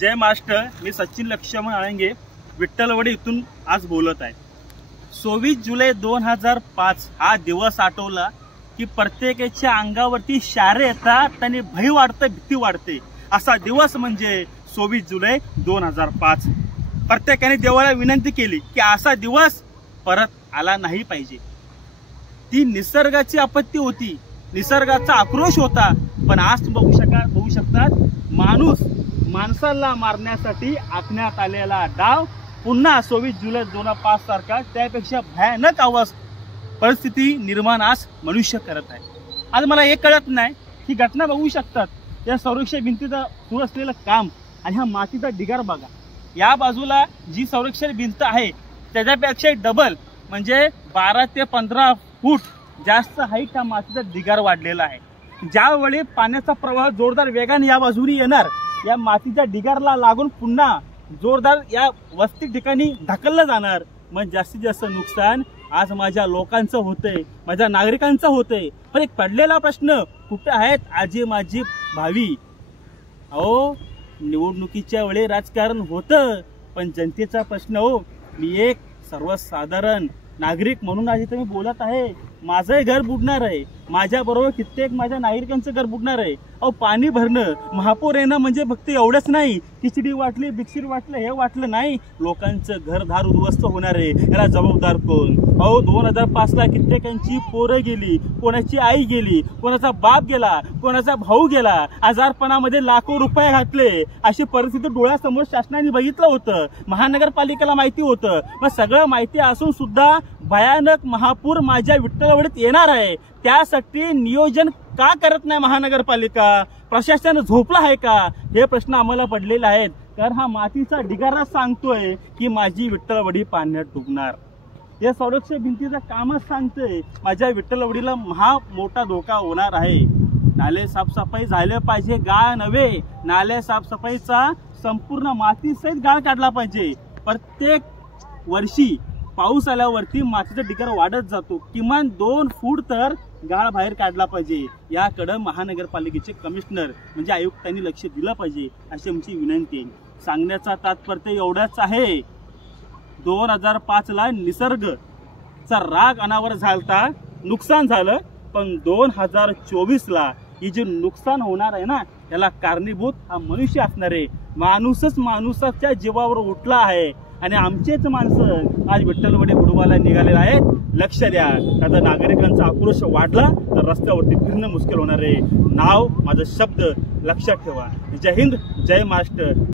जय महाराष्ट्र। मी सचिन लक्ष्मण आळंगे विठ्ठलवाडी इथून आज बोलत आहे। 24 जुलै 2005 हा दिवस आठवला की प्रत्येकाच्या अंगावरती शारे येतात आणि भय वाढते, भीती वाढते। असा दिवस म्हणजे 24 जुलै 2005। प्रत्येकाने देवाला विनंती केली की असा दिवस परत आला नाही पाहिजे। ती निसर्गाची आपत्ती होती, निसर्गाचा आक्रोश होता, पण आज बघू शकतात माणसाला मारण्यासाठी आखण्यात आलेला डाव पुन्हा 24 जुलै 2005 सारखा त्यापेक्षा भयानक परिस्थिती निर्माण आज मनुष्य करत आहे। आज मला एक कळत नाही ही घटना बघू शकतात या संरक्षण भिंतीचं सुरू असलेलं काम आणि हा मातीचा ढिगार बघा। या बाजूला जी संरक्षण भिंत आहे त्याच्यापेक्षा डबल म्हणजे 12 ते 15 फूट जास्त हाईट हा मातीचा ढिगार वाढलेला आहे। ज्यावेळी पाण्याचा प्रवाह जोरदार वेगाने या बाजूने येणार, या मातीच्या ढिगारला लागून पुन्हा जोरदार या वस्ती ठिकाणी ढकललं जाणार, मग जास्तीत जास्त नुकसान आज माझ्या लोकांचं होतंय, माझ्या नागरिकांचं होतंय। पण एक पडलेला प्रश्न, कुठे आहेत आजी माझी भावी? अहो, निवडणुकीच्या वेळी राजकारण होतं, पण जनतेचा प्रश्न हो। मी एक सर्वसाधारण नागरिक म्हणून आज इथे मी बोलत आहे। माझंही घर बुडणार आहे, माझ्या बरोबर कित्येक माझ्या नागरिकांचं घर बुडणार आहे। अहो, पाणी भरणं, महापूर येणं म्हणजे फक्त एवढंच नाही, खिचडी वाटली, बिक्सीर वाटलं, हे वाटलं नाही, लोकांचं घरदार उद्ध्वस्त होणार आहे। याला जबाबदार कोण? अहो, 2005 ला कित्येकांची पोरं गेली, कोणाची आई गेली, कोणाचा बाप गेला, कोणाचा भाऊ गेला, आजारपणामध्ये लाखो रुपये घातले। अशी परिस्थिती डोळ्यासमोर शासनाने बघितलं होतं, महानगरपालिकेला माहिती होतं। मग सगळं माहिती असून सुद्धा भयानक महापूर माझ्या विठ्ठलवाडीत येणार आहे, त्यासाठी नियोजन का करत नाही महानगरपालिका? प्रशासन झोपला आहे का? हे प्रश्न आम्हाला पडलेले आहेत। कारण हा मातीचा ढिगारा सांगतोय की माझी विठ्ठलवाडी पाण्यात डुबणार। या संरक्षण भिंतीचं कामच सांगतोय माझ्या विठ्ठलवाडीला मोठा धोका होणार आहे। नाले साफसफाई झाले पाहिजे, गाळ नव्हे, नाले साफसफाईचा संपूर्ण मातीसहित गाळ काढला पाहिजे। प्रत्येक वर्षी पाऊस आल्यावरती मातीचा ढिगारा वाढत जातो, किमान 2 फूट तर गाळ बाहेर काढला पाहिजे। याकडे महानगरपालिकेचे कमिशनर म्हणजे आयुक्तांनी लक्ष दिलं पाहिजे अशी आमची विनंती आहे। सांगण्याचा तात्पर्य एवढाच आहे, 2005 ला निसर्गाचा राग अनावर झालता, नुकसान झालं, पण 2024 ला ही जे नुकसान होणार आहे ना, याला कारणीभूत हा मनुष्य असणार आहे। माणूसच माणूसाच्या जीवावर उठला आहे आणि आमचेच माणसं आज विठ्ठलवाडी बुडवायला निघालेले आहेत। लक्ष द्या, आता नागरिकांचा आक्रोश वाढला तर रस्त्यावरती फिरणं मुश्किल होणार आहे। नाव माझं शब्द लक्षात ठेवा। जय हिंद, जय महाराष्ट्र।